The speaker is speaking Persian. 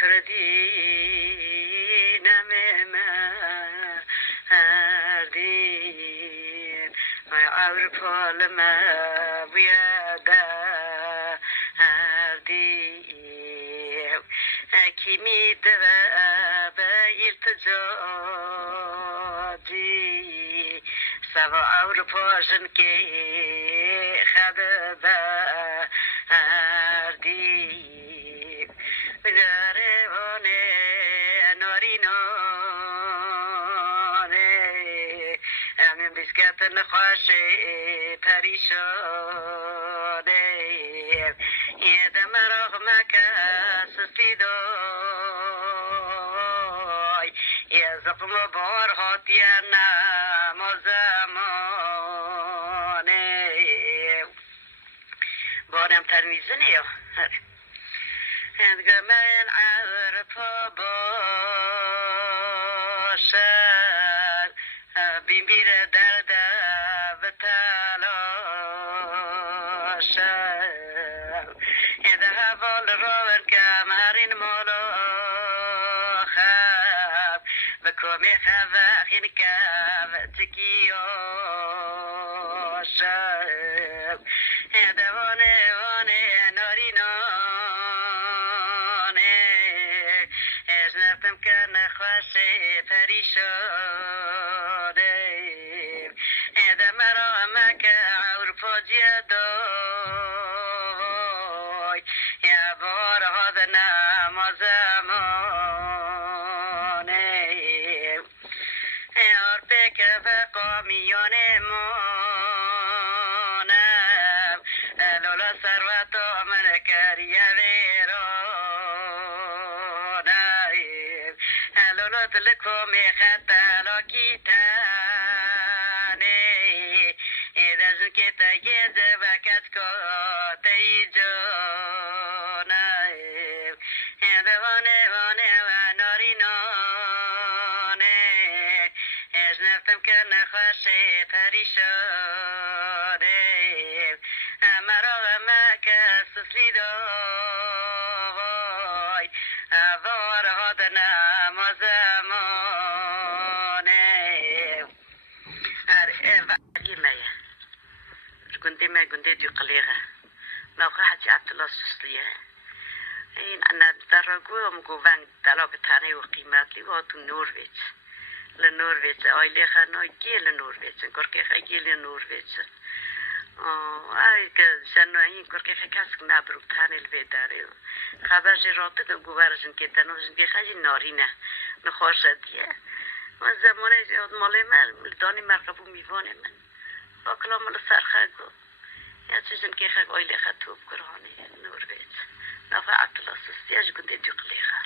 کردی نمردین ما عور پال ما بیادا هردیم کیمی دوا با التجادی سوا عور پاشن که خدا هردیم دارونه نارینانه امین بیسکت نخواشه پریشانه یه دمراغ مکس سیدای یه زقم بار هاتی نمازمانه بارم ترمیزنه یا من عرفا باشد بیمیر درد و تلاشد اذا حوال راور کمرین مولا خب بکمی خواهین کم تکیاشد اذا وانه نارینانه از نفتم که نخواشه پریشانه اذا مرا مکه عرفا جدای یا بار هذا نمازمانه عرفك فقامیان مانم لولا ثروت من کریه ویرانم لولا تلکم خطلاکی تانه اذا زنکت گز وکت کاتی جانم اذا وانه و نارینانه از نفتم که نخواشه پریشانه مرا مکس سلیدای وار هاد نمازمانه مايا قندي دي قليغة نوخا حاجة عبد الله السوسلية أنا درجوا مقوان دلاغ تاني وقيمات لي واتو نورويج لنورويج آيلي خانو جي لنورويج كوركي خاجي لنورويج آي كزنو أين كوركي خاكاسك نابرو تاني الفيداري خبر جراتي دو قوارجن كتانو جنكي خاجي نارينه نخوشة ديه و زمانه زیاد مالی من دانی مرقبو میوانه من با کلام سرخگو یا چیزن که خگ آیلی خطوب کرهانی نور بیت نفع عبدالله سستیاج گنده جو قلیخه